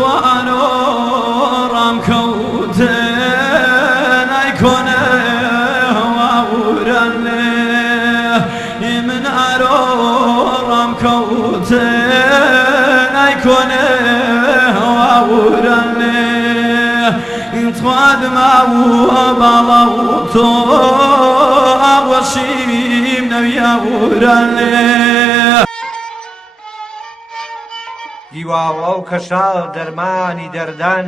توانو رام كوتن ايكونه وورن من ارو رام كوتن ايكونه وورن تواد ما وبالوتو اوشيم نبيا ورن دیواڵە و کەشاڵ دەرمانی دەردان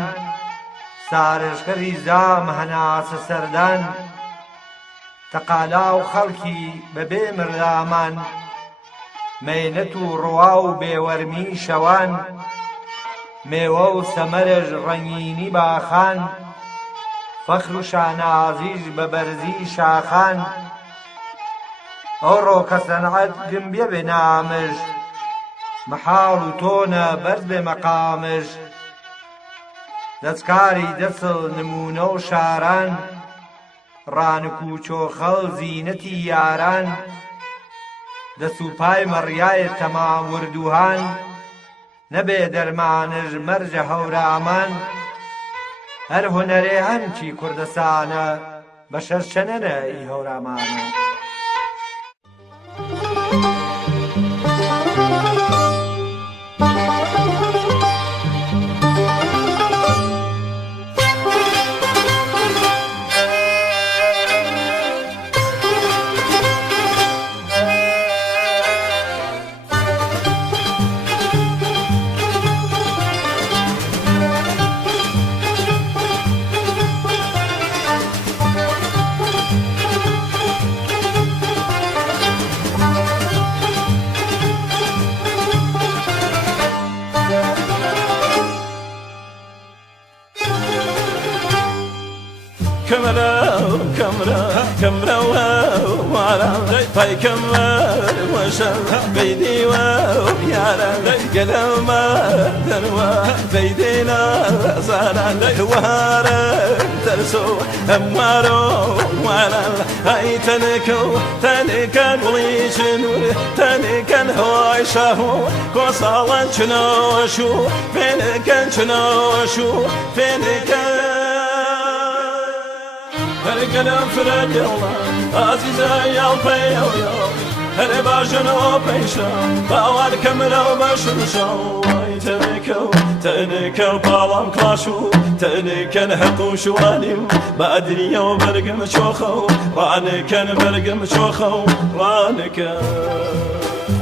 سارشکەری زام هەناسە سەردان تەقالا و خەڵکی بەبێ مردامان مەینەت و ڕوا و بێوەرمی شەوان مێوە و سەمەرەش ڕەنگینی باخان فەخر و شانازیش بە بەرزی شاخان ئەو ڕۆکە سەنعەت گمبێ بێ نامش محاڵ و تۆنە بەرز بێ مەقامش دەستکاری دەسڵ نمونە و شاران ڕانک و چۆخەڵ زینەتی یاران دەست و پای مەڕیای تەمام وردوهان نەبێ دەرمانش مەرجە هەورامان هەر هونەرێ هەنچی کوردستانە بە شەرچەنەرە ئی هەورامانە كمرة وارا باي كمر وشر بيدي ويارا قلم دروا بيدينا صارا وهارا ترسو امارو وارا هاي تنكو تنكن وليش نور تنكن هواي شاهو كوصالا شنوشو فينكن شنوشو فينكن هرقنا فرد الله عزيزة يا البيو هر باجنو بيشا باوار كمرو بشرشو تنكو بالام كلاشو تنكن حقو شوانيو بادريا وبرقم شوخو رانكن برقم شوخو رانكن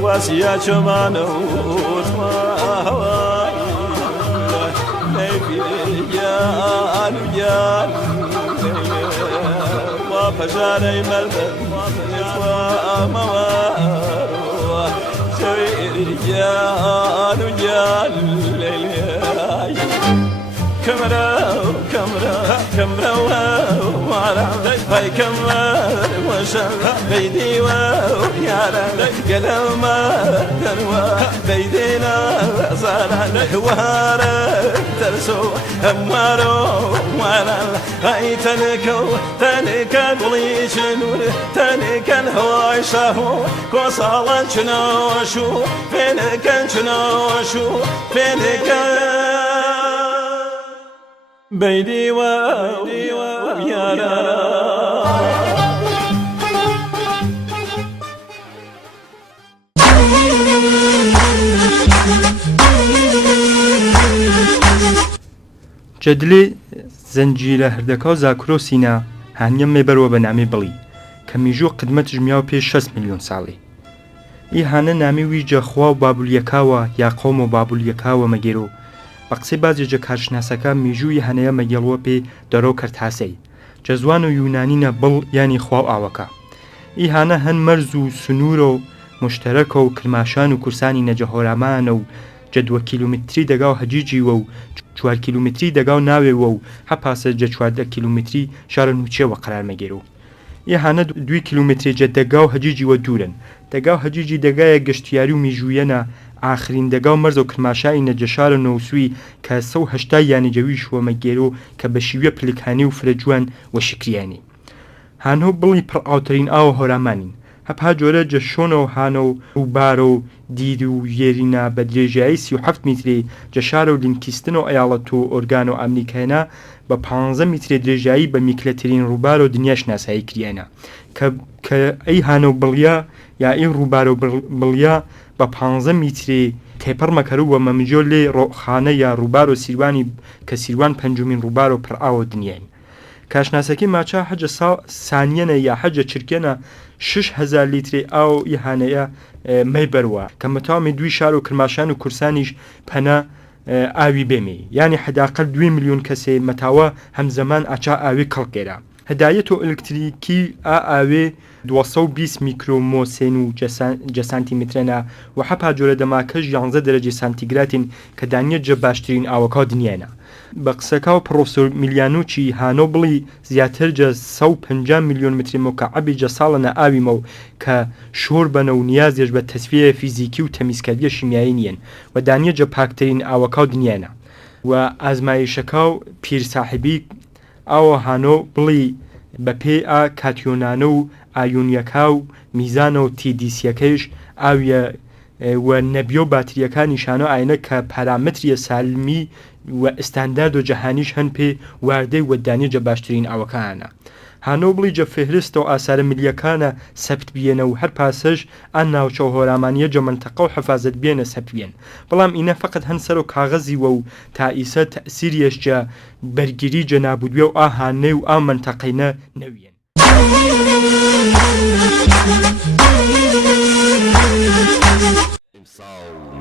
واسيا شمانو هواي نبي يا فجاري ملبن وموارو سوير جان وجان ليلي كمرة وارا هاي كمر وشر بيدي ويارا قلم دروا بيدينا صارا وهارا ترسو امارو وارا هاي تنكن وليش نور تنكن هواي شاهو كوصالا شنوشو فينكن شنوشو فينكن بيدي ويارا جدلي زنجيرة هردكا زاكرو سينا هانيا مبرو بنامي بلي كميجو قدمت جمياو بيش 6 مليون سالي اي هانا نامي ويجا خوا بابوليكاوا يا قوم بابوليكاوا مگيرو بەقسەی بازێجە کارشناسەکە میژووی هەنەیە مەگەڵوە پێ دەرەو کەرتاسەی جەزوان و یونانینە بڵ ینی خوا ئاوەکە ئیهانە هەن مەرز و سنوورە و مشتەرەکە و کرماشان و کورسانی نەجەهۆرامانە و جە 2 کیلومتری دەگا و هەجیجیوە و 4 کیلومتری دەگا و ناوێوە و هەپاسە جە 14 کیلومتری شارە نوچێوە قەرار مەگێرەوە ئیهانە 2 کیلومتری جە دەگا و هەجیجیوە دوورن دەگا و هەجیجی دەگایە گەشتیاری و میژوویەنە ئاخرین دەگا و مەرز و کرماشایی نەجەشارە نەوسوی کە 180 یانی جەوی شووەمەگێرۆ کە بە شیوە پلکانی و فرەجوان و شکریانی هانۆ بڵی پڕ ئاوترین ئاوە هۆرامانین هەپا جۆرە جەشۆنە و هانە و ڕووبارە و دیر و ێرینا بە درێژایی 37 میتری جەشارە و لینکیستن و ئەیاڵەت و ئۆرگان و ئەمریکاینا بە 15 میتری درێژایی بە میکلەترین ڕووبار و دنیاش ناسایی کریانە کە ئەی هانە و بڵیا یا ئەی ڕووبار و بڵیا بە 15 میتری تێپەڕ مەکەرو وە مەمجۆ لێ ڕۆخانە یا ڕووبار و سیروانی کە سیروان پەنجومین ڕووبار و پڕئاوە دنیاین. کاشناسەکەی ماچا حەجە سانیەنە یا حەجە چرکێنە 6,000 لیتری ئاو یهانەیە مەی بەروە کە مەتاومی دوی شار و کرماشان و کورسانیش پەنە ئاوی بێمێ یعنی حداقل 2 میلیۆن کەسێ مەتاوە هەمزەمان ئاچا ئاوی کەڵکێرا هەدایەت و ئەلکتریکی ئاوێ 220 میکرۆمۆسێن و جەسانتیمترەنە و حەپا جۆرە دەماکەش 11 دەرەجە سانتیگراتین کە دانیەتجە باشترین ئاوەکە دنیاێنە. بە قسەکە و پرۆفسۆر میلیانوچی هانۆ بڵی زیاترجە 150 میلیۆن متری مکعبی جە ساڵەنە ئاویمە و کە شۆر بەنە و نیازێش بە تەسفیە فیزیکی و تەمیزکردیە شیمیایی نیەن و دانیەتجە پاکترین ئاوەکە دنیاێنە و ئازمایشەکە و پیرساحبی ئاوە هانۆ بڵی بە پێی کاتیۆنانە و ئایونیەکە و میزانە و تیدیسیەکەیش ئاویە و نەبیە و باتریەکە نیشانە ئاینە کە پارامتریە سالمی و ئستاندارد و جەهانیش هەن پێ واردەی وەدانیەجە باشترین ئەوەکانە. هانۆ بڵی جە فهرست و ئاسارە ملیەکانە سەبت بێنە و هەر پاسەش ئەن ناوچە و هۆرامانیە جە منتەقە و حەفازت بێنە سەبت بێن بەڵام ئینە فقط هەن سەر و کاغەزی وە و تائیسە تەسیریەش جە بەرگیری جە نابودوێ و ئاهانەی و ئا منتەقەینە نەویەن.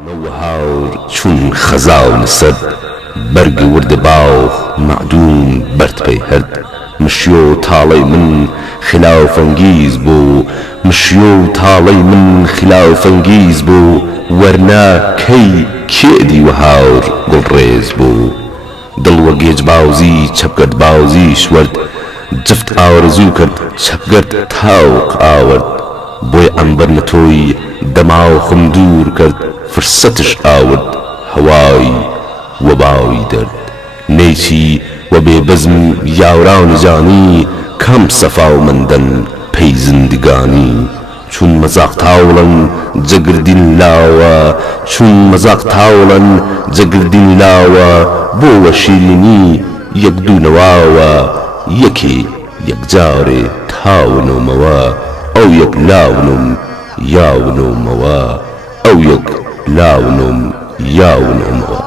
نەوەهاور چون خەزاو لەسەر بەرگی وردە باوخ مەعدوم بەرد پەی هەرد مشیۆ تاڵەی من خلاو فەنگیز بوو مشیۆ تاڵەی من خلاو فەنگیز بوو وەرنا کەی کێدی وەهاور گوڵڕێز بوو دڵ وە گێج باوزی چەپگەرد باوزیش وەرد جفت ئاوەرزوو کرد چەپگەرد تاوق ئاورد بۆی ئەمبەر لە تۆی دەماوخم دوور کرد فرسەتش ئاورد هەوای وەباوی دەرد نەیچی و بێبەزم یاوراو نەجانی کەم سەفا و مندەن پەی زندگانی چون مەزاق تاوڵن جەگردین لاوە چون مەزاق تاوڵن جەگردین لاوە بۆ وە شیرینی یەک دوو نەواوە یەکێ یەکجارێ تاونۆمەوە ئەو یەک لاونم یاونۆمەوە ئەو یەک لاونم یاونۆمەوە.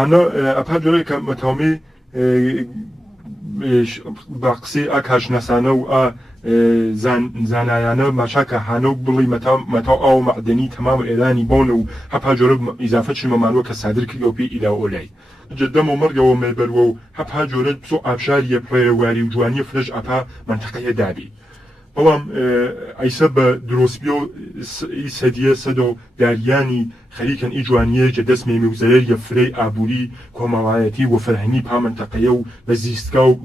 هانۆ ئەپا جۆرەی کە مەتاومی بە قسەی ئا کاژنەسانە و ئا زانایانە ماچاکە هانۆ بڵی مەتاو ئاو مەعدەنی تەمام ئێرانی بۆن و هەپا جۆرە ئیزافەتی مەمانوە کە سادر کردەوە پێی ئیلا ئۆلای جدەم و مەرگەوە مێبەروە و هەپا جۆرە بسۆ ئابشاریە پڕێواری و جوانیە فرەش ئەپا منتەقەیە دابی بەڵام ئەیسە بە درۆستبی و سەدیە سەد و داریانی خەریکەن ئی جوانیە جە دەست مێمیوزەرە یە فرەی ئابووری کۆمەڵایەتی و فەرهەنی پامەنتەقەیە و بە زیستکا و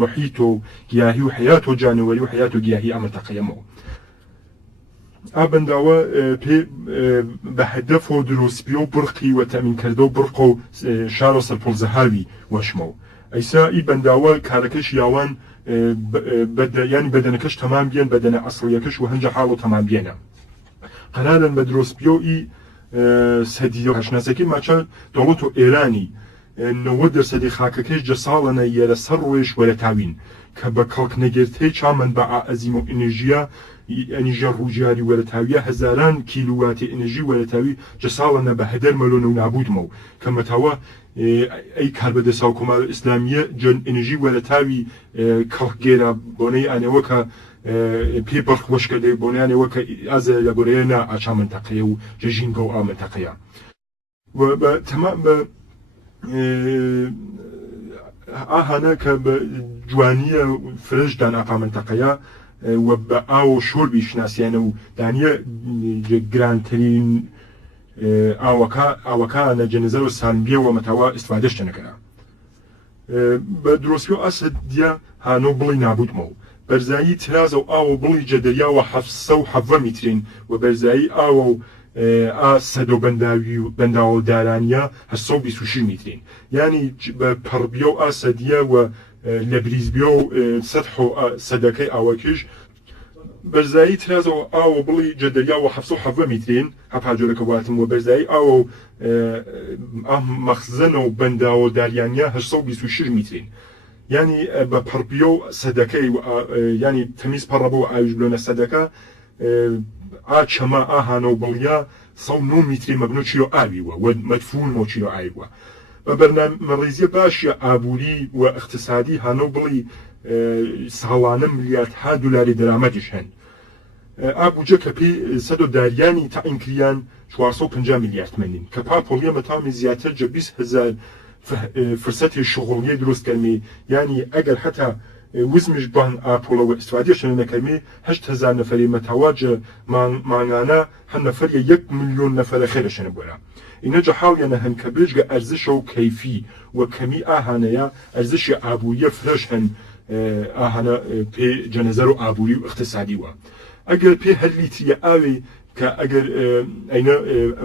محیت و گیاهی و حیات و جانەوەری و حیات و گیاهی ئەمەنتەقەیەمەوە ئابنداوە پێ بە هەدەف و درۆستبی و بڕقی و تەمینکردە و بڕق و شار و سەرپۆڵزەهاوی وەشمەوە ئەیسا ئی بەنداوە کارەکەش یاوان ینی بەدەنەکەش تەمام بێن بەدەنە ئەسڵیەکەش و هەنجە حاڵ و تەمام بێنە قەرارن بە دروستبیۆ ئی سەدیە هەشناسەکەی ماچە دەوڵەت و ئێرانی 90% خاکەکەش جە ساڵەنە یێرە سەر ڕۆیش وەرە تاوین کە بە کەڵک نەگرتەی چامن بە ئەزیم و ئەنیژە ڕووجاری وەرەتاویە هەزاران کیلوواتی ئەنرژی وەرەتاوی جە ساڵەنە بە هەدەر مەلۆن و نابودمە و کە مەتاوە ئەی کاربەدە ساو کۆمار ئیسلامیە جن ئەنرژی وەرەتاوی کەڵکگێرە بۆنەی ئانەوە کە پێ بەرخۆشکردێ بۆنیانەوە کە ئازە لە گۆرەیە نا ئاچا منتەقەیە و جەژینگە و ئامنتەقەیە تەمام بە ئاهانە کە بە جوانیە فرشدان ئاقا منتەقەیە و بە ئاو و شۆر بیشناسیانە و دانیە گرانترین ئاوەکانە جەنزەر و سانبیەوە مەتاوە ئیسفادەشتە نەکەنا بە درۆستی و ئاسەدیە هانۆ بڵی نابودمەوە بەرزایی ترازە و ئاو و بڵی جەدەریاوە 770 میترین و بەرزایی ئاوە و سەد و بەنداوە دارانیە 126 میترین یعنی بە پەڕبیە و ئاسەدیە و لە بریزبیە و سەدەکەی ئاوەکەش بەرزایی ترازەوە ئاوە بڵی جەدەریاوە 770 میترین هەپاجۆرەکە واتم و بەرزایی ئاوە و مەخزنە و بەنداوە داریانیە 126 میترین یعنی بە پەڕبیە و سەدەکەی ینی تەمیز پەڕەبە و ئاویش بلۆنە سەدەکە ئاچەمە ئاهانە و بڵیا 109 میتری مەبنۆ چیرۆ ئاویوە و مەدفون و چیرۆ ئاویوە بە بەرنامەڕێزیە باشیە ئابووری و اقتصادی هانۆ بڵی ساڵانە ملیاردها دولاری دەرامەتیش هەن ئابووجە کە پێی سەد و داریانی تەعینکریان 450 میلیارد منین کە پاپۆڵیە مەتامی زیاتر جە 20,000 فرسەتی شغڵیە دروستکەرمی ینی ئەگەر هەتا وزمش بان ئاپۆڵەوە ئیسفادێشە نەکەمی 8,000 نەفەری مەتاواجە مانگانە هەر نەفەریە 1 ملیۆن نەفەرە خێرەشەنە بۆرە اینە جەحاڵیانە هەن کە بێژگە ئەرزشە و کەیفی و کەمی ئاهانەیە ئەرزشی ئابووریە فرەش هەن ئاهانە پێ جەنەزەر و ئابووری و اقتصادیوە ئەگەر پێ هەر لیتریە ئاوی کە ئەگەر ئەینە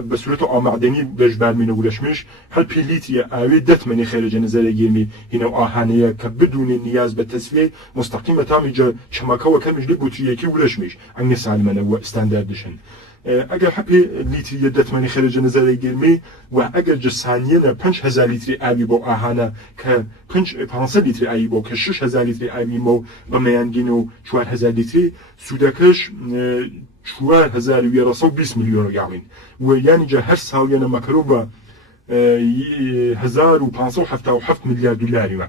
بە سورەت و ئامادەنی بەشبارمینە و لەشمش هەر پێ لیتریە ئاوێ دەتمەنی خێرە جەنەزەرە گێمی هینە و ئاهانەیە کە بدونێ نیاز بە تەسویە مستەقیمە تامی جە چەمەکەوە کەمیش لێ بوتریەکی و لەشمیش ئەنگە سالمەنە و ئستانداردشن ئەگەر هەپێ لیتریە دەتمەنی خێرە جەنەزەرە گێمی و ئەگەر جەسانیەنە 5,000 لیتری ئاوی بۆ ئاهانە کە 500 لیتری ئاوی بۆ کە 6,000 لیتری ئاوی مە و بەمەیانگین و 4,000 لیتری سوودەکەش 4,220 میلیۆن یاڵین و یانی جە هەر ساڵیانە مەکەرۆ بە 1,577 میلیارد دلاریوە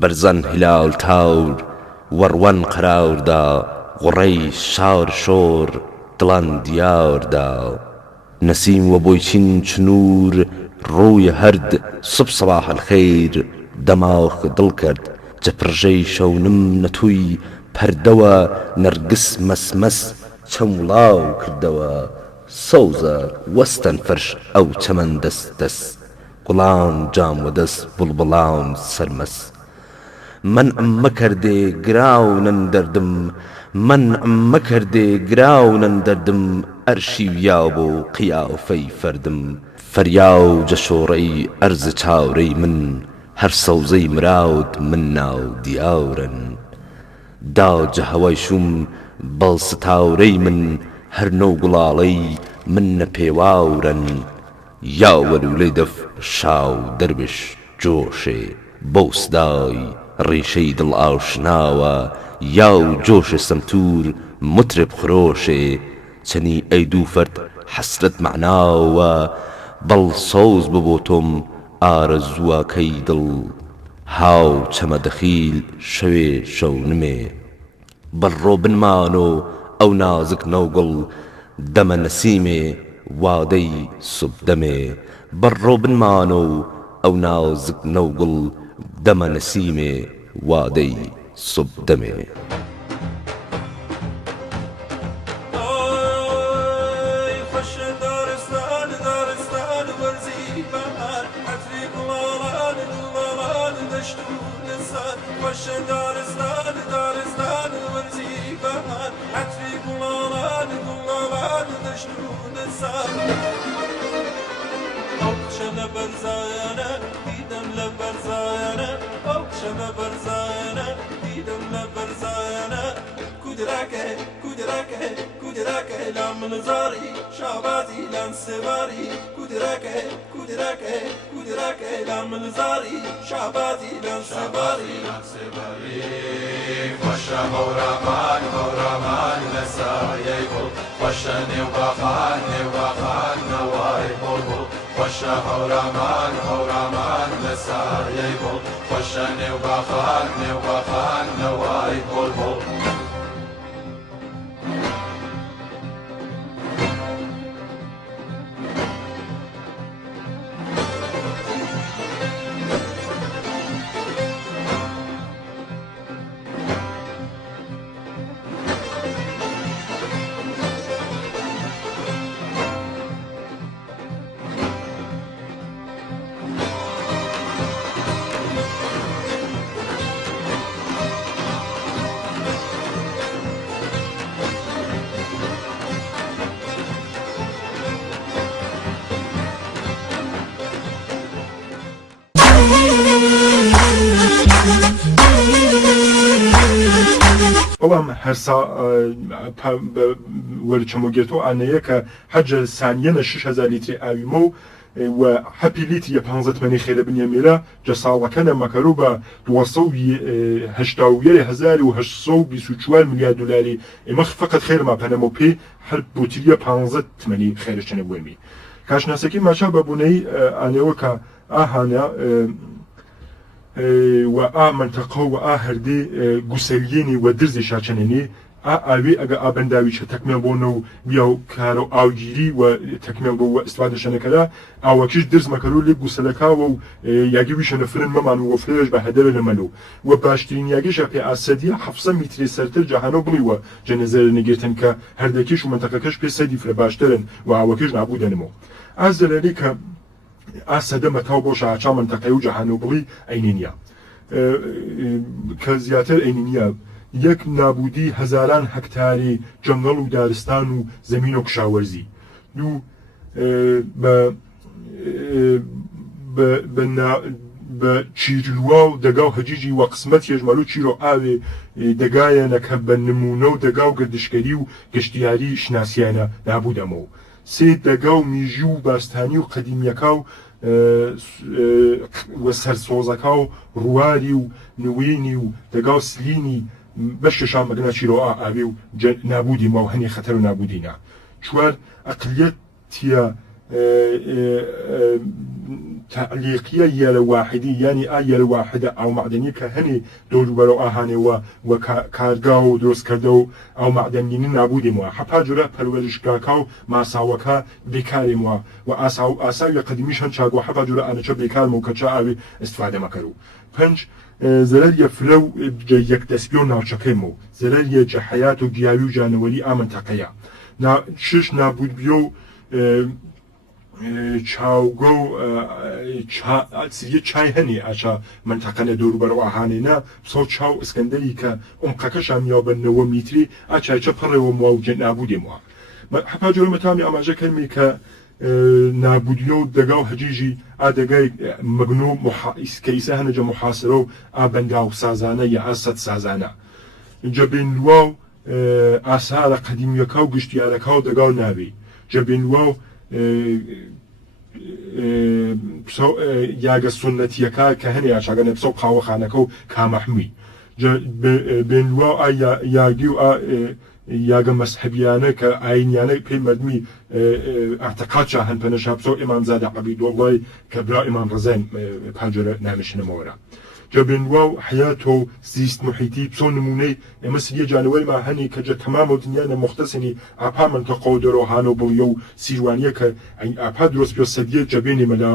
برزن هلال تاور وروان قرار دا غڕەی شار شۆر دڵان دیار دا نسیم و بۆیچین چنور ڕووی هەرد سب صباح الخير دەماغ دڵ کرد جە پڕژەی شەونم نەتووی پەردەوە نەرگس مەسمەس چەموڵاو کردەوە سەوزە وەستەن فەرش ئەو چەمەن دەست دەست گوڵان جام و دەست بڵبڵان سەرمەس من مەکردێ گراونن دەردم من مەکردێ گراونن دەردم ئەرشی ویاب و قیافەی فەردم فەریا و جەشۆڕەی ئەرز چاورەی من هەر سەوزەی مراود من ناو دیاورن داجە هەوای شوم بەڵستاورەی من هەر نەو گوڵاڵەی من نەپێواورن یا وەرولەی دەف شاو دەربش جۆشێ بەوسدای ڕیشەی دڵ ئاشناوە یا و جۆشە سەمتور مطرب خرۆشێ چەنی ئەی دوو فەرد حەسرەت معناوە بەڵ سەوز ببۆ تۆم ئارەزووەکەی دڵ هاو چەمە دەخیل شەوێ شەونمێ بەڕۆ بنمان و ئەو نازک نەوگڵ دەمە نەسیمێ وادەی سوبدەمێ بەڕۆ بنمان و ئەو نازک نەوگڵ دەمە نەسیمێ وادەی سوبدەمێ أو شمع برزانة دیدم لبرزانة کودراکه کودراکه کودراکه لام نزاری شابازی لام سواری کودراکه کودراکه کودراکه لام نزاری شابازی لام سواری خوشا هورامان لسایه بول خوشا نوبخان نوای بول خوشا هورامان لسایه بول خوشا نوبخان نوای بول بەڵام هەرسا وەرچەمۆگرێتەوە ئانەیە کە حەجە سانیەنە 6,000 لیتری ئاویمە و هەپی لیتری 15 منی خێرە بنیێمێرە جە ساڵەکەنە مەکەرو بە 284 میلیارد دلاری ئێمە فقط خێرما پەنەمە پێ هەر بوتریە 15 منی خێرەچەنە بووەمی کاشناسەکی ماچا بەبوونەی ئانەوە کە ئاهانە و منطقه و هەردێ گوسەلیێنی و درزی شاچەنێنی ئاوێ ئەگە ئابنداویشە تەکمێ بۆ نەو بیا و کارە و ئاوگیری و تەکمێ بۆ ئستفادەشەنەکەدا ئاوەکیش درز مەکەرو لێ گوسەلەکاوە و یاگیویشە نەفرن مەمان و فرێش بە هەدەوێ لەمەلو و باشترین یاگیشە پێ ئاسەدیە 700 میتری سەرتر جەهانە بڵیوە جەنەزەر نەگرتن کە هەردەکیش و منتەقەکەش پێ سەدی فرە باشترن و ئاوەکیش نابوو دەنمەوە ئازەلەری کە ئاسەدە مەتاو بۆ شاچا منتەقەی و جەهانە بڵی ئەینینە کە زیاتر ئەینینە یەک نابودی هەزاران هەکتاری جەنگەڵ و دارستان و زەمین و کشاوەرزی دوو بە چیرلووا و دەگا و هەجیجی وە قسمەت هێژمەلو چیرۆ ئاوێ دەگایەنەکە بە نمونە و دەگا و گردشکەری و گەشتیاری شناسیانە نابوو دەمەوە سێ دەگا و میژی و باستانی و قەدیمیەکە و سەرسۆزەکە و ڕواری و نوێنی و دەگا و سلینی بەششان مەگەنە چیرۆ ئاوێ و نابودی ما و هەنی خەتەر و نابودینە چوار ئەقلیەتە تعلیقیە یەلە واحدی ینی ئایە لە واحدە ئاو معدنی کە هەنێ دۆروبەرە و ئاهانێەوە و کارگا و دروستکردە و ئەو معدنینی نابودیمەوە حەپا جورە پەروەرشگاکە و ماساوەکە بێکارێمەوە و ئاساوی قەدیمیش هەن چاگوە حەپا جورە ئانەچە بێکارمە و کەچە ئاوێ ئستفادە مەکەرو پەنج زەرەریە فرە و یەک دەستپێ و ناوچەکەیمە و زەرەریە جە حەیات و گیاوی و جانەوەری ئامنتەقەیە شش نابود بیۆ و چاوگە و سریە چای هەنێ ئاچا منتەقە لە دەوروبەرەوە ئاهانێنە سەڵ چاو ئەسکەندەری کە ئەمقەکەشان میاوبەرنەوە میتری ئاچایچە پڕێەوە مواوجە نابودێمەوە حەپا جۆرە مەتامی ئاماژە کەلمی کە نابودیۆ و دەگا و هەجیژی ئادەگای مەگنۆ کەیسە هەنەجە محاسرە و ئابەندا و سازانە یا ئاسەد سازانە جەبێنلووا و ئاسارە قەدیمیەکە و گشتیارەکە و دەگا و ناوێ جەبێنلووا و یاگە سنەتیەکە کە هەنێ یاچاگەنە پسە و قاوەخانەکە و کامەحمی بێنلووا یاگی و یاگە مەسحەبیانە کە ئاینیانە پێی مەردمی ئەعتەقادشا هەن پەنەشا پسە و ئیمامزادە عەبیدوڵڵای کە برا ئیمام ڕەزای پانجۆرە نامێشنەوەرە جەبێنلووا و حەیات و زیست محیتی پسۆ نمونەی ئێمە سریە جانەوەریمان هەنی کە جە تەمام و دنیانە مختەسنی ئاپا منتەقە و دەرۆهانە و بڵیە و سیروانیە کە ئاپا دروست پێ سەدیە جەبێنی مەلا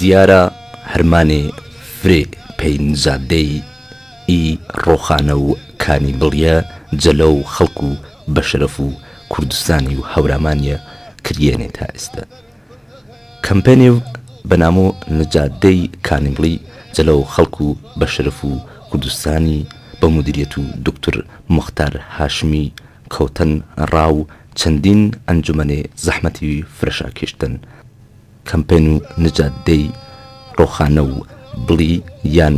دیارە هەرمانێ فرێ پێی نجادەی ئی ڕۆخانە و کانی بڵیە جەلە و خەڵک و بەشەرەف و کوردستانی و هەورامانیە کریێنێ تا ئێستا کەمپێنێ بەنامۆ نجادەی کانیبڵی جەلە و خەڵک و بەشەرەف و کوردستانی بە مدیریەت و دکتۆر موختار هاشمی کەوتن ڕاو چەندین ئەنجومەنێ زەحمەتی فرەشا کێشتن کەمپێن و نجادەی ڕۆخانە و بڵی یان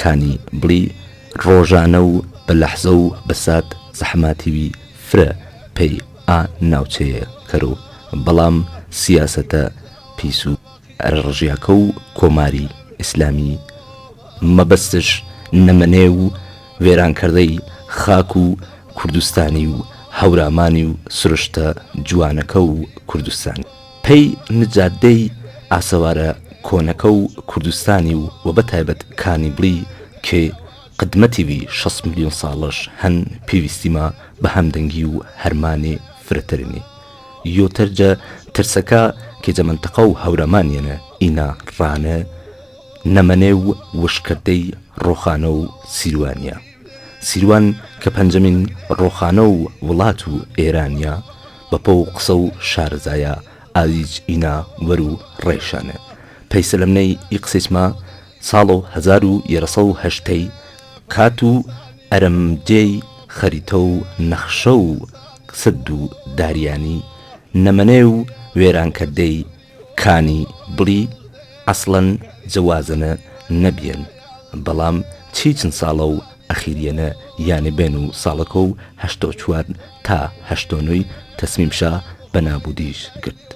کانی بڵی ڕۆژانە و بە لەحزە و بەسات زەحماتیوی فرە پێی ئا ناوچەیە کەرۆ بەڵام سیاسەتە پیس و ڕژیاکە و کۆماری ئیسلامی مەبەستش نەمەنێ و وێرانکردەی خاک و کوردستانی و هەورامانی و سروشتە جوانەکە و کوردستانی پێی نجادەی ئاسەوارە کۆنەکە و کوردستانی و بەتایبەت کانی بڵی کێ قدمەتیوی 6 ملیۆن ساڵش هەن پێویستیمە بە هەمدەنگی و هەرمانێ فرەترنی یۆتەرجە ترسەکە کێجە منتەقە و هەورەمانیەنە ئینا ڕانە نەمەنێ و وشکردەی ڕۆخانە و سیروانیە سیروان کە پەنجەمین ڕۆخانە و وڵات و ئێرانیا بەپە و قسە و شارزایە ئالیج ئینا وەر و ڕێشانە پەیسە لەمنەی ئی قسەیسما ساڵ 1970 کات و ئەرەمجێی خەریتە و نەخشە و سد و داریانی نەمەنێ و وێرانکردەی کانی بڵی ئەسڵەن جەوازنە نەبیێن بەڵام چەند ساڵە و ئەخیریەنە یانێ بێن و ساڵەکە و 84 تا 89 تەسمیمشا بە نابودیش گرت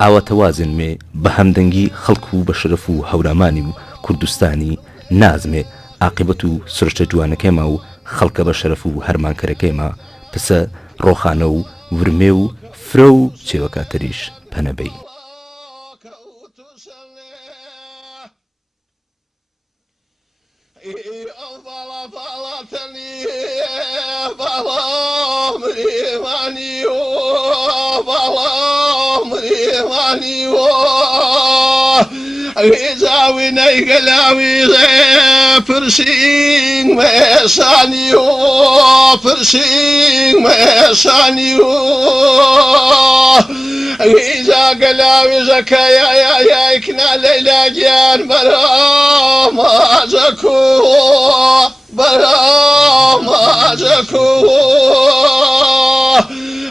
ئاوە تەوازنمێ بە هەمدەنگی خەڵک و بەشەرەف و هەورامانی و کوردستانی نازمێ عاقبەت و سرشتە جوانەکەیمە و خەڵکە بەشەرەف و هەرمانکەرەکەیمە پسە ڕۆخانە و ورمێ و فرە و چێوەکاتەریش پەنەبەی ئەوێزاوی نەیگەلاوی پرسینگ مەسانی و پرسینگ مەسانی و ئەوێزا گەلاوی زەکەیایایکنا لەیلاگیان بەرامازەکو بەرامازەکو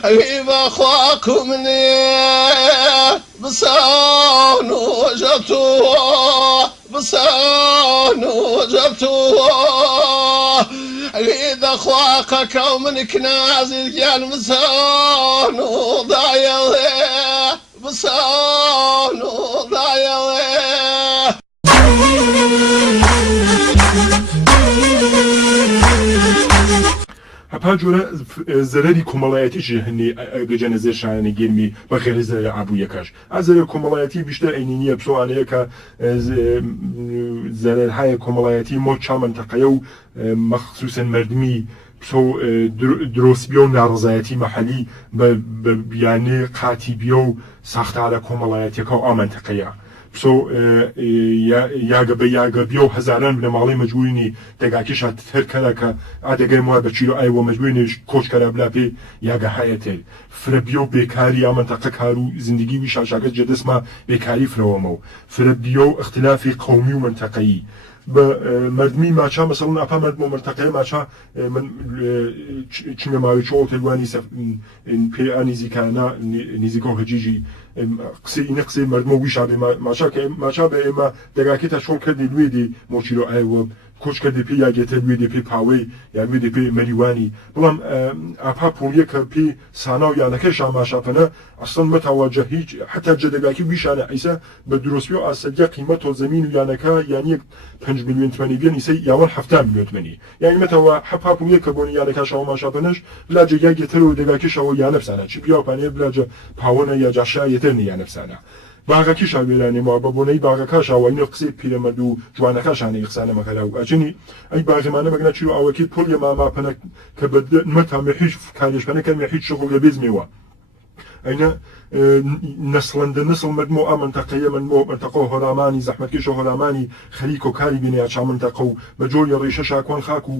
ئەوێ بەخواکو منێ بسان وجبتو بسان وجبتو إذا خواقك ومنك نازل قال بسان وضايا بسان وضايا هەپا جۆرە زەرەری کۆمەڵایەتیشی هەنێ بێجەنە زێر شایەنە گرمی بە خێری زەرە ئابوویەکەش ئازەرە کۆمەڵایەتی بیشتر ئەینینیە پسۆوانەیە کە زەرەرهای کۆمەڵایەتی مۆ چا منتەقەیە و مەخصوسن مردمی پسۆ درۆسبیە و ناڕزایەتی مەحەلی بە بیانێ قاتیبیە و ساختارە کۆمەڵایەتیەکە و ئا منتەقەیە پسۆ یاگە بە یاگە بیە و هەزاران لە ماڵی مەجبورینی دەگاکیشە هەرکەرە کە ئادەگەی وای بە چیرۆ ئایوە مەجبورینێش کۆچکەرە بلا پێ یاگە هایەتێ فرە بیە و بێکاری یا منتەقە کار و زیندگی وی شاشاکە جەدەسما بێکاری فرەوەمە و فرە بیە و اختلافی قومی و منتەقەیی بە مردمی ماچا مەسەڵەن ئاپا مردم و منتەقەی ماچا من چنە ماوەی چۆ ئۆتێلوانی پێ ئانیزیکانە نیزیکە و هەجیجی قسەی مردمە ویشا بێ ماچا بە ئێمە دەگاکێتە چۆن کردی لوێ دی مۆچیرۆ ئایوە کۆچ کردی پێ یاگێتە لوێ دی پێ پاوەی یا لوێ دی پێ مەریوانی بەڵام ئاپا پۆلیە کە پێ سانا و یانەکەشان ماشاپەنە ئەسڵەن مەتەواجە هیچ حتا جەدەگاکی ویشانە ئەیسە بە دروستبی و ئاسەدیا قیمەت و زەمین و یانەکە یانیەک 5 ملیۆن تمەنی بێن ئیسەی یاوەن 7 ملیۆن تمەنی یانی مەتەوا حەپا پۆلیە کە بۆنی یانەکەشەوە ماشاپەنەش بلاجە یاگێتەر و دەگاکیشەوە یانە بسانە چی پیاوپانەیە بلاجە پاوەنە یا جاشایەتر یانە بسانە باغەکیشا وێرانێمەوە بە بۆنەی باغەکەشەوە اینە قسەی پیرەمەرد و جوانەکەشانەی قسانە مەکەلا و ئەچنی ئەی باغێمانە بەگنە چیر و ئەوەکی پۆلیە ماماپەنە کە بەمەتامێ هیچ کارێشپەنەکەمێ هیچ شغل لە بێزمێوە ئەینە نسڵەندە نسڵ مردمۆ ئا منتەقەیە منتەقە و هۆرامانی زەحمەتکێش و هۆرامانی خەریک و کاری بینێ چا منتەقە و بە جۆری ڕێشە شاکۆن خاک و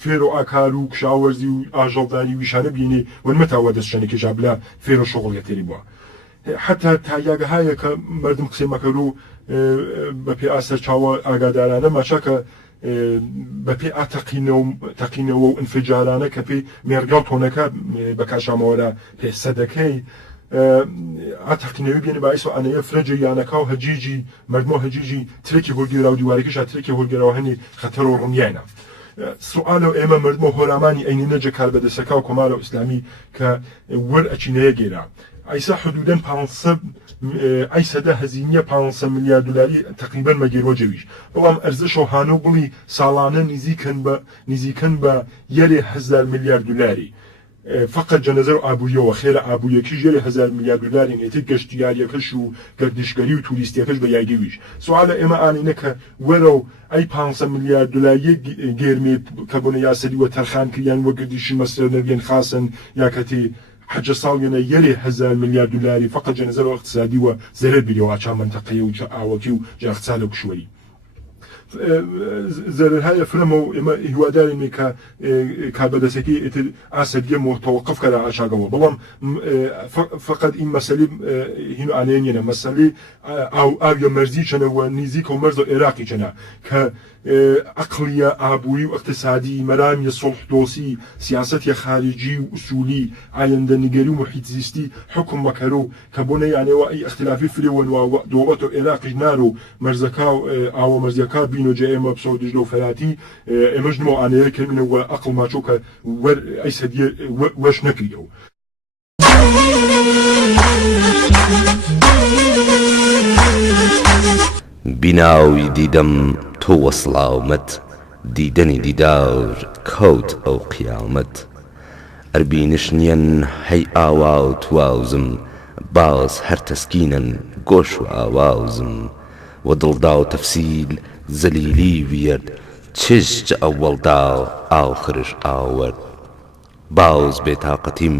فێر و ئاکار و کشاوەرزی و ئاژەڵداری ویشانە بینێ ونمەتاوە دەستشەنێکی جابلا فێر و شغڵ تێری بووە حتا تایاگەهایە کە مردم قسێ مەکەر و بە پێ ئاسەر چاوە ئاگادارانە ماچەکە بە پێ تەقینەوە و ئەنفجارانە کە پێی مێرگەڵ تۆنەکە بە کاشامەوەرە پێ سەدەکەی ئاتەقینەوەی بێنە باعث و ئەنەیە فرەجە یانەکە و هەجیجی مردمۆ هەجیجی ترێکی هۆلگێرا و دیوارێکیش ترێکی هۆلگێراوە هەنی خەتەر و ڕومیانە سوالە ئێمە مردمۆ هۆرامانی ئەینەجە کار بەدەسەکە و کۆمارە ئیسلامی کە وەرئەچینەیە گێرا ئایسا حدودەن 500 ئایسەدە هەزینیە 500 میلیارد دلاری تقریبا مەگەرۆ جەویش بەڵام ئەرزش و هانۆ بڵی ساڵانە نزیکەن بە 1000 میلیارد دلاری فقط جەنەزەر و ئابوووریەوە خێرە ئابوووریەکی ژێری 1000 میلیارد دلاری نێتی گەشتیاریەکەش و گەردشگەری و توریستیەکەش بە یاگەویش سوالە ئێمە ئانینە کە وەرە و ئەی 500 میلیارد دلاری گێرمێ کە بۆنە یاسەری وە تەرخان کردیان وە گردیشی مەسرە نەبیێن خاسن یاکەتی حەجە ساڵێنە 1000 میلیارد دلاری فقط جەنەزەر و اقتصادی وە زەرەر بیرەوە چا منتەقەیە و ئاوەکی و جاخسالە و کشوەری زەرەرهایە فرەمە و ئێمە هیوادارینێ کە کابەدەسەکی ئیتر ئاسەدیە مۆتەوەقف کەرا ئاشاگەوە بەڵام فقط این مەسەلی هین ئانێنێنە مەسەلی ئاویە مەرزی چەنەوە نزیکە و مەرز و عێراقی چەنە کە عقلیە ئابووری و اقتصادی مەرامیە سڵح دۆسی سیاسەتە خارجی و ئوسولی ئایندە نیگەری و محیتزیستی حکم مەکەرۆ کە بۆ نەیانەوە ئەی اختلافی فرێوەنەوە دۆڵەت و عێراقیش نار و مەرزەکە و ئاوە مەرزیەکە بین و جێ ئێمە بسە و دژلە و فەراتی ئێمەش نمە ئانەیە کەمینەوە عقل ماچۆ کە ئەی سەدیە وەش نەکردەوە بیناوی دیدەم تۆ وەسڵاومەت دیدەنی دیدار کەوت ئەو قیامەت ئەربینش نیەن هەی ئاوا و توازم باز هەر تەسکینن گۆش و ئاوازم و دڵدا و تەفسیل زەلیلی ویرد چشت ئەوەڵدا ئاخرش ئاوەرد باز بێتاقەتیم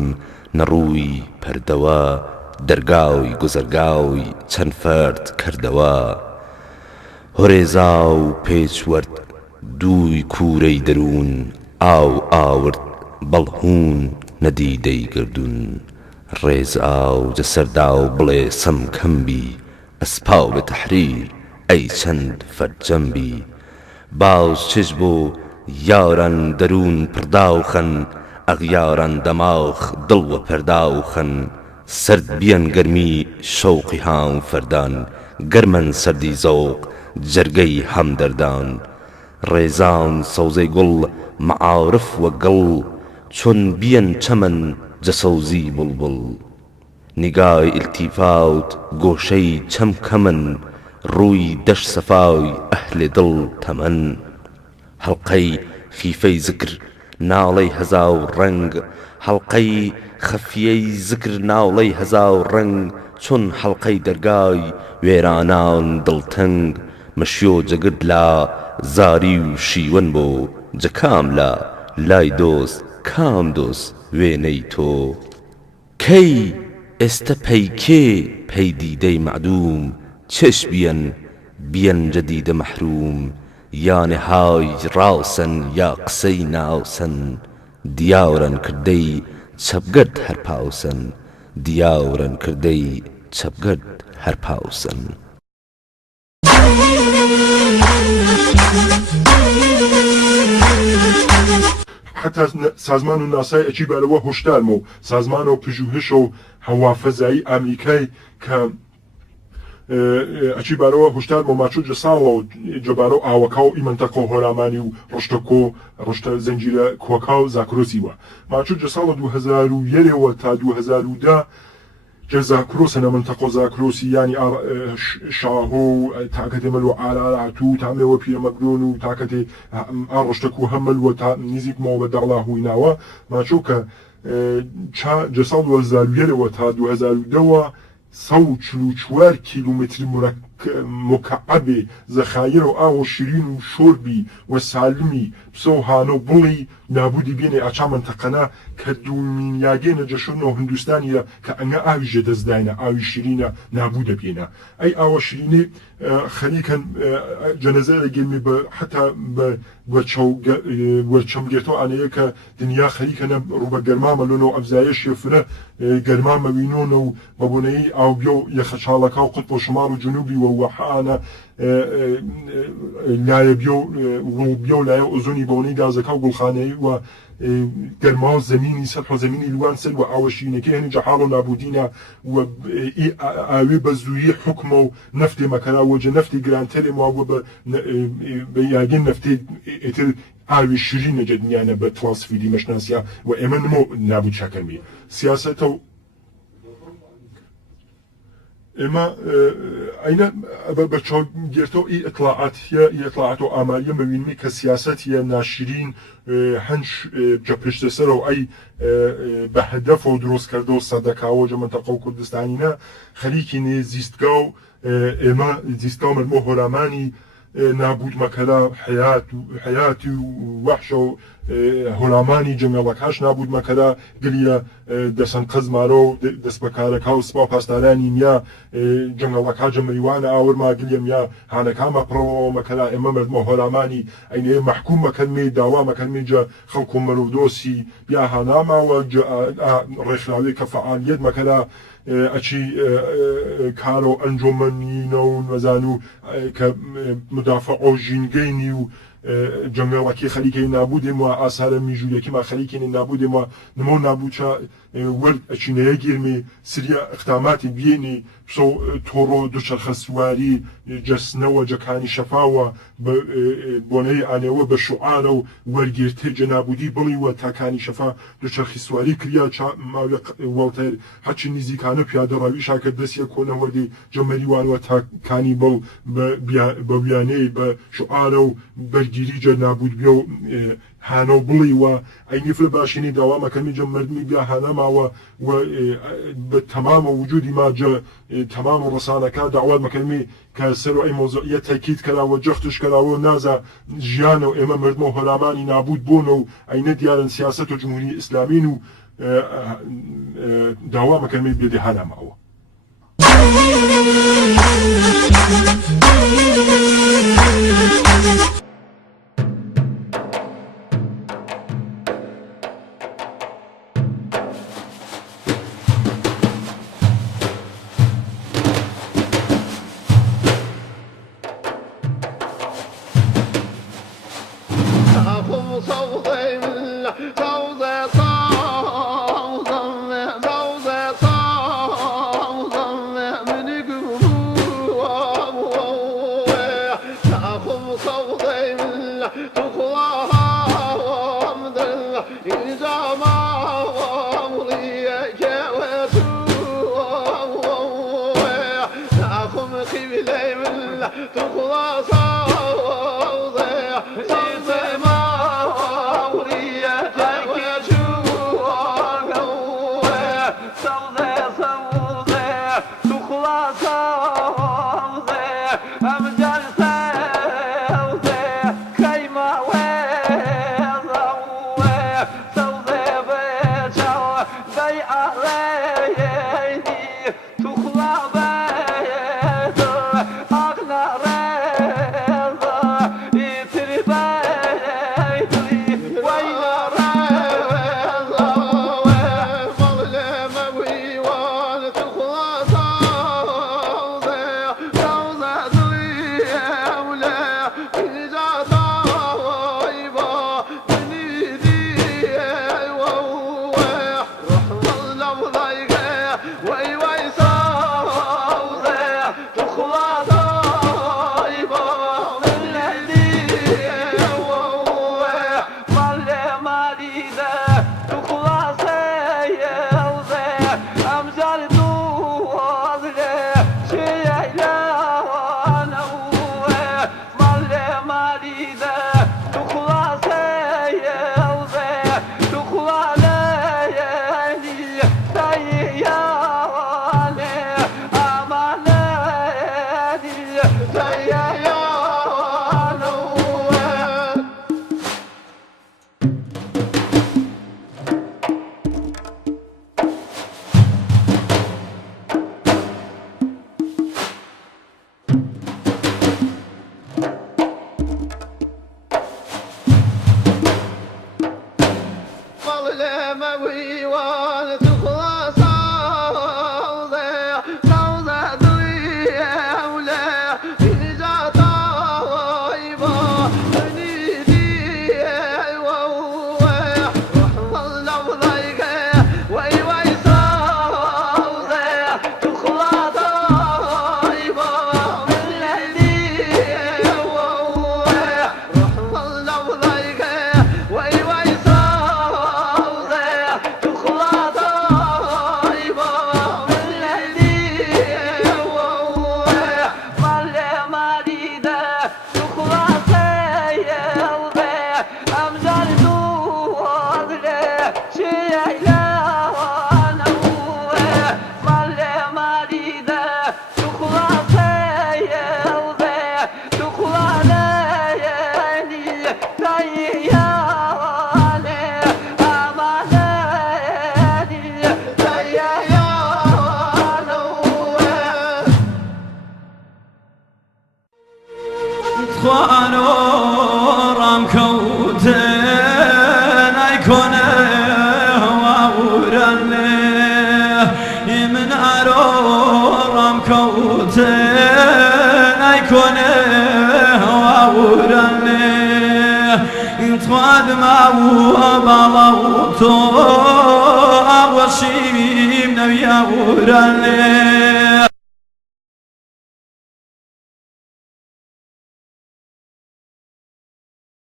نەڕووی پەردەوە دەرگاوی گوزەرگاوی چەند فەرد کردەوە هۆرێزا و پێچوەرد دووی کوورەی دەروون ئاو ئاورد بەڵهوون نەدیدەی گردون ڕێزا و جەسەردا و بڵێ سەم کەمبی ئەسپاو بە تەحریر ئەی چەند فەرجەمبی باوز چش بۆ یاران دەروون پرداوخەن ئەغیاران دەماغ دڵ وە پەرداوخەن سرد بیەن گەرمی شەوقی هاو فەردان گەرمەن سەردی زەوق جەرگەی هەمدەردان ڕێزان سەوزەی گوڵ مەعارف وە گەڵ چۆن بیەن چەمەن جەسەوزی بڵبڵ نیگای ئیلتیفات گۆشەی چەمکەمن ڕووی دەش سەفاوی ئەهلێ دڵ تەمەن هەڵقەی خیفەی زکر ناڵەی هەزاو ڕەنگ هەڵقەی خەفیەی زکر ناڵەی هەزاو ڕەنگ چۆن هەڵقەی دەرگای وێرانان دڵتەنگ مەشیۆ جەگرد لا زاری و شیوەن بۆ جەکام لا لای دۆست کام دۆست وێنەی تۆ کەی ئێستە پەیکێ پەیدیدەی مەعدووم چێش بیەن جەدیدە مەحروم یانێ های ڕاوسەن یا قسەی ناوسەن دیاورن کردەی چەبگرد هەرپاوسەن دیاورن کردەی چەبگرد هەرپاوسەن حتا سازمان و ناسای ئەچی بەرەوە هۆشدارمە و سازمان و پژوهش و هەوافەزایی ئەمریکای کە ئەچی بارەوە هۆشدارمە ماچۆ جەساڵەوە و جەبارە و ئاوەکە و ئیمەنتەقە و هۆرامانی و ڕۆشتە زەنجیرە کۆکا و زاکرۆسیوە ماچۆ جەساڵە 2001ەوە تا 2010 جزاكروس أنا منطقة زاكروسي يعني شاهو تاكتي ملو على عتو تعمل وفي مقرون وتاكتي أرشتكو همل وتنزيك مو بدر الله ويناوا ما شوكا جسال وزالوير وتا 2002 144 كيلومتر مكعبة زخاير وآو شيرين وشوربي وسالمي بسو هانو بڵی نابودی بێنێ ئاچا منتەقەنا کە دوومین یاگەنە جەشنەوە هندوستانیە کە ئەنگە ئاویژە دەستداینە ئاوی شیرینە نابوو دەبێنە ئەی ئاوە شیرینێ خەریکەن جەنەزە دەگەێنێ بە حتا بە چەمگێتەوە ئانەیە کە دنیا خەریکەنە ڕوبە گەرمامەلۆنەوە ئەفزایە شێفرە گەرمامەوینۆنە و بەبوونەی ئاوبیە و یەخەچاڵەکە و قوتب و شمال و جنوبی و وەحانە لایە بیە و ڕووبیە و لایە ئۆزۆنی بەونەی دازەکە و گوڵخانەی و گەرما و زمینی سەرح و زمینی لوان سەر و ئاوەشینەکەی هەنی جەحاڵ و نابودینە و ئاوێ بە زوویی حکمە و نەفتێ مەکەرا وەجە نەفتی گرانتەرێ وابووە بە یاگەن نەفتێ ئێتر ئاوی شیرینە جەدنیانە بە تڵاسفیدی مەشناسیە و ئێمە نمۆ نابود چاکەمی سیاسەتە و ئێمە ئەینە بە چاگێرتەوە ئیطلاعات و ئاماریە مەوینمی کە سیاسەتیە ناشرین هەنج جەپشتە سەرەوە ئەی بە هەدەف و دروستکردە و سەدەکاوە جە منتەقە و کوردستانینە خەریکی نێ زیستگا و ئێمە زیستگا و مەرمۆ هۆرامانی نابود مەکەرا حیاتی و وەحشە و هۆرامانی جەنگەڵەکەش نابود مەکەرا گریە دەسەن قەزمارە و دەست بەکارەکە و سپا پاسدارانی یا جەنگەڵەکە جەمەریوانە ئاورما گریم یا هانەکامە پڕەوە مەکەرا ئێمە مەردمە هۆرامانی ئەینێ محکوم مەکەنمێ داوا مەکەنمێ جە خەڵک و مەرودۆسی بیا هاناماوە ڕێکخراوی کە فعالیت مەکەرا ئەچی کارە و ئەنجۆمەنینە و نەزان و کە مدافع و ژینگەینی و جەنگەڵەکی خەریکەی نابودێم و ئاسارە میژوولەکیما خەریکێنی نابودێم و نمۆ نابووچە وەرد ئەچینەیە گیرمێ سریا ئەقداماتی بێنی پسە تۆڕۆ دووچەرخە سواری جەستنەوە جەکانی شەفاوە بۆنەی ئانێوە بە شوعارە و وەرگێرتر جەنابودی بڵیوە تاکانی شەفا دووچەرخی سواری کریا ماوێ وڵتەر هەچی نزیکانە پیادەڕاوی شاکە دەستیە کۆنەوەردی جەمەریوانوە تاکانی بەو بە بیانەی بە شوعارە و بەرگیری جەنابود بێ و هانە و بڵی وە ئەینی فرە باشینی داوا مەکەمی جە مردمی بیا هانەماوە و بە تەمامە وجودی ماجە تەمام و ڕسانەکە داوات مەکەمی کە سەر و ئەی مۆزوعیە تاکید کراوە جەختش کراوە نازە ژیانە و ئێمە مردمە و هەرامانی نابود بوونە و ئەینە دیارن سیاسەت و جمهوری ئیسلامین و داوا مەکەمی بێدێ هانەماوە خوانو رام كوتن ايكونه واورنه من ارو رام كوتن ايكونه واورنه انتواد ما وبالوتو اغوشيم نبيا ورنه